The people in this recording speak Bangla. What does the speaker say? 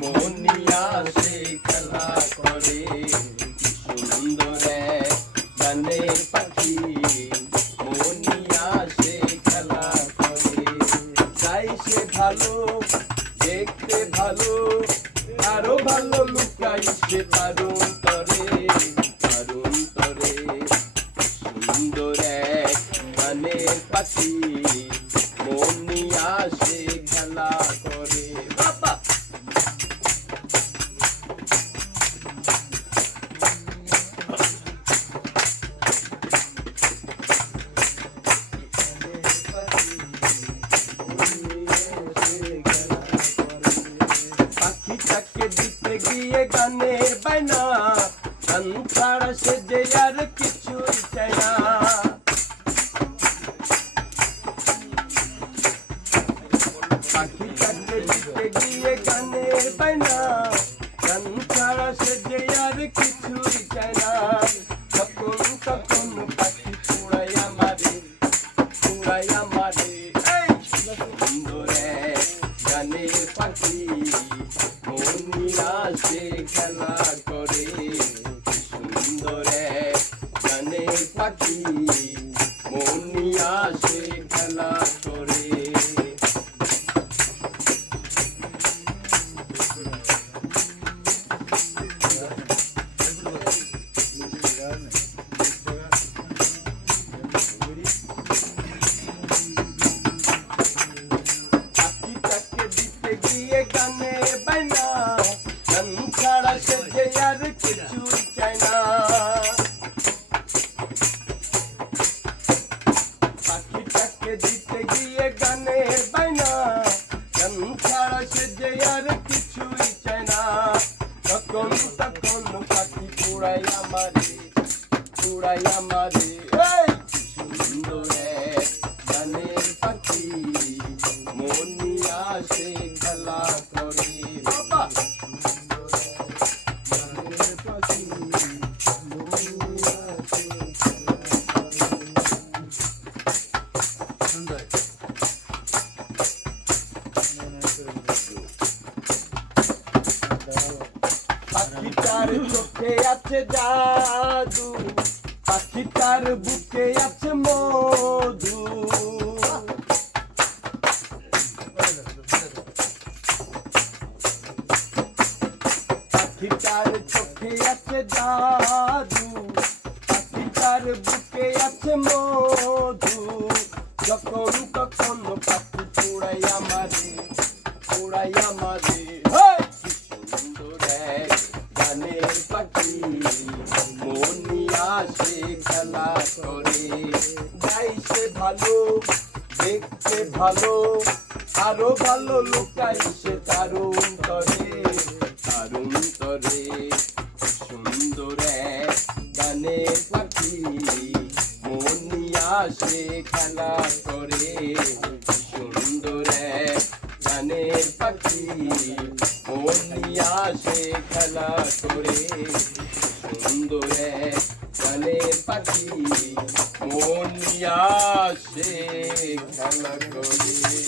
মনিয়া সে খেলা করে সুন্দর গানের পাখি মনিয়া সে খেলা করে তাই সে ভালো দেখতে ভালো আরো ভালো লুকাই সে তারুণ তরে সুন্দর গানের পাখি মনিয়া সে খেলা করে বাবা পাখিটাকে দিতে গিয়ে গানের বাইনা গান ছাড়া সে যে আর কিছুই চায় না পাখিটাকে দিতে গিয়ে গানের বাইনা গান ছাড়া সে যে আর কিছুই চায় না তখন পাখি পুড়াইয়া মারে সুন্দর গানের পাখি মনিয়া সে খেলা করে সুন্দর গানের পাখি মনিয়া সে খেলা করে পাখিটাকে দিতে গিয়ে গানের বাইনা গান ছাড়া সে যে আর কিছুই চায় না পাখিটাকে দিতে গিয়ে গানের বাইনা গান ছাড়া সে যে আর কিছুই চায় না তখন পাখি পুড়াইয়া মারে সুন্দর গানের পাখি মনিয়া সে খেলা করে বাবা গানের পাখি মনিয়া সে পাখিটার চোখে আছে জাদু পাখিটার বুকে আছে মধু পাখিটার চোখে আছে জাদু পাখিটার বুকে আছে মধু যখন তখন পাখি পুড়াইয়া মারে সুন্দর গানের পাখি মনিয়া সে খেলা করে যাই সে ভালো দেখতে ভালো আরো ভালো লুকাই সে তারুণ তরে সুন্দর গানের পাখি মনিয়া সে খেলা করে সুন্দর গানের পাখি মনিয়া সে খেলা করে সুন্দর গানের পাখি মনিয়া সে খেলা করে।